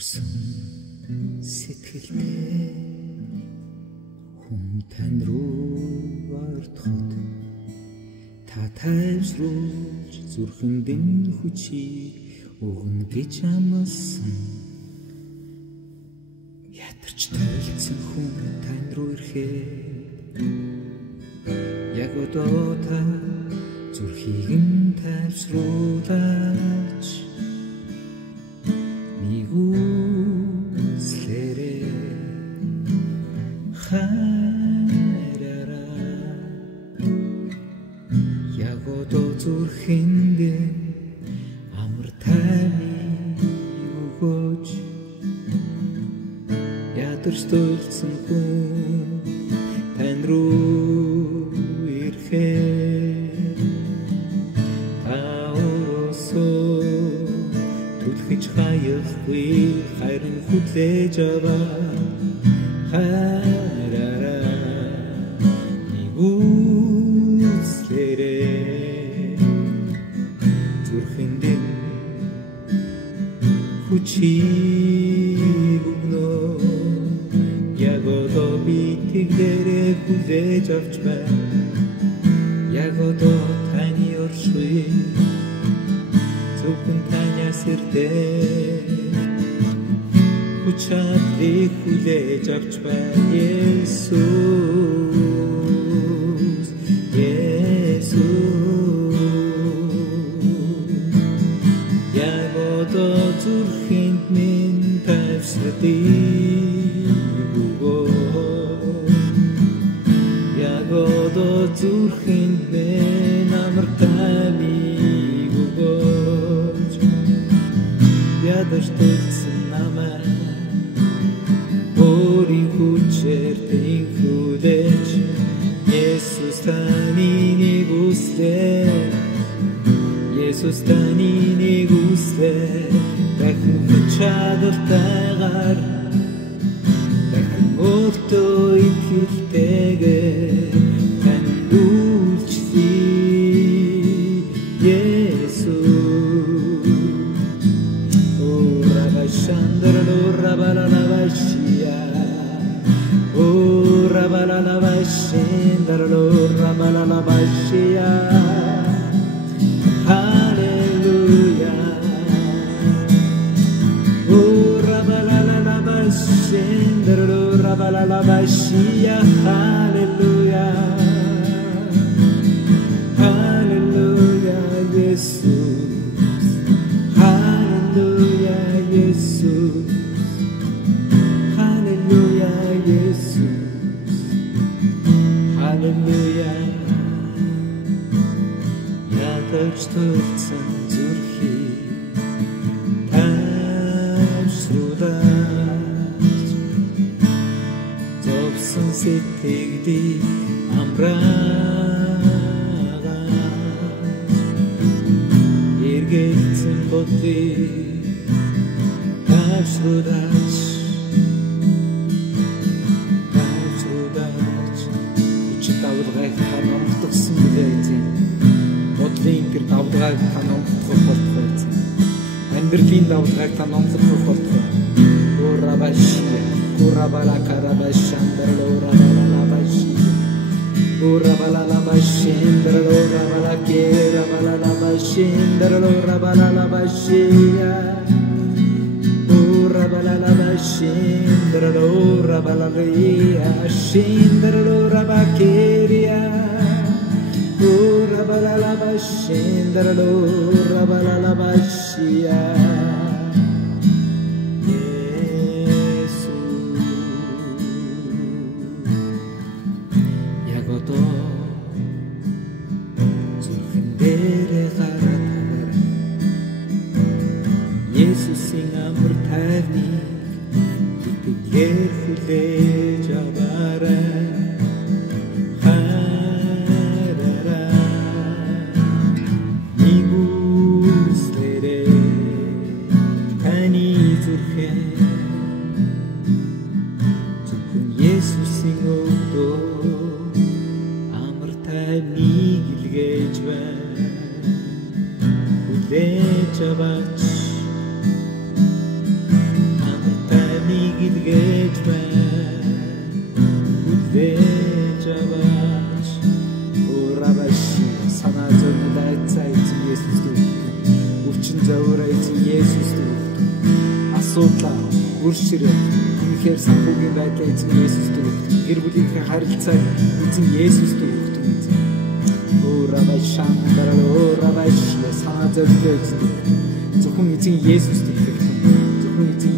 Төрсөн сэтгэлдээ хүн тань руу ортоход та тайвшруулж зүрхэндэн хүчийг өгнө гэж амласан. Ятарч тойлцсон хүн тань руу ирэхэд яг одоо та зүрхийг нь тайвшруулаач. Нэгүслэрээ хайраараа яг одоо зүрхэндээ амар тайвныг өгөөч. Ядарч тойлцсон хүн тань руу ирэхэд та өрөөсөө түлхэж хаяхгүй харин хүлээж аваа. Хайраараа нэгүслэрээ зүрхэндээ хүчийг өгнө. Яг одоо би тэгдэрээ хүлээж авч байна. Яг одоо таны оршихуй зөвхөн танаас ирдэг хүч чадлыг хүлээж авч байна. Есүс, Есүс, яг одоо зүрхэнд минь тайвшралыг өгөө. Яг одоо зүрхэнд минь амар тайвныг өгөөч. Ядаж төлсөн намайг өөрийн хүчээр тэнхүүлээч. Есүс таны нэгүслээ, Есүс таны нэгүслээ. Дахин хүч чадалтайгаар дахин өөртөө итгэлтэйгээр танд үйлчлэе. Есүс Rabashandra Rabalavashia, oh Rabalavashindra Rabalavashia, hallelujah, oh Rabalavashindra Rabalavashia, hallelujah, hallelujah, Jesus, hallelujah. Jesus, hallelujah, Jesus, hallelujah. Ядаж төлсөн зүрхийг тайвшруулаач. Зовсон сэтгэлийг амраагач. Эргэлзсэн бодлыг тайвшруулаач. Хүчит давлгааг та номтгосон билээ эзэн. Бодлын тэр давлгааг та номтгох болтугай эзэн. Амьдралын давлгааг та номтгох болтугай. Урабашия, урабалакарабашандра урабалабашия, урабалалабашindra урабалакера балалабашindra урабалалабашия. Rabalalabashindra rabalaria shindra rabakeria, rabalalabashindra rabalalabashia. Jesus, yagoto zulfindere garatagara. Есүсийн амар тайвныг итгэлээр хүлээж аваарай. Хайраараа нэгүслэрээ таны зүрхэн зөвхөн Есүсийн өгдөө амар тайвныг илгээж байна. Хүлээж аваач. илгээж байна. Хүлээж аваач урабаш санаа зовлоо эзэн Есүс дүү. Өвчин зовоороо эзэн Есүс дүү. Асуудлаа үрширээ үнэхээр санхүүгийн байдлаа эзэн Есүс дүү. Гэр бүлийнхээ харилцааг эзэн Есүс дүү. Урабаш санаа зовлоо эзэн. Зөвхөн эзэн Есүс дүү. Зөвхөн эзэн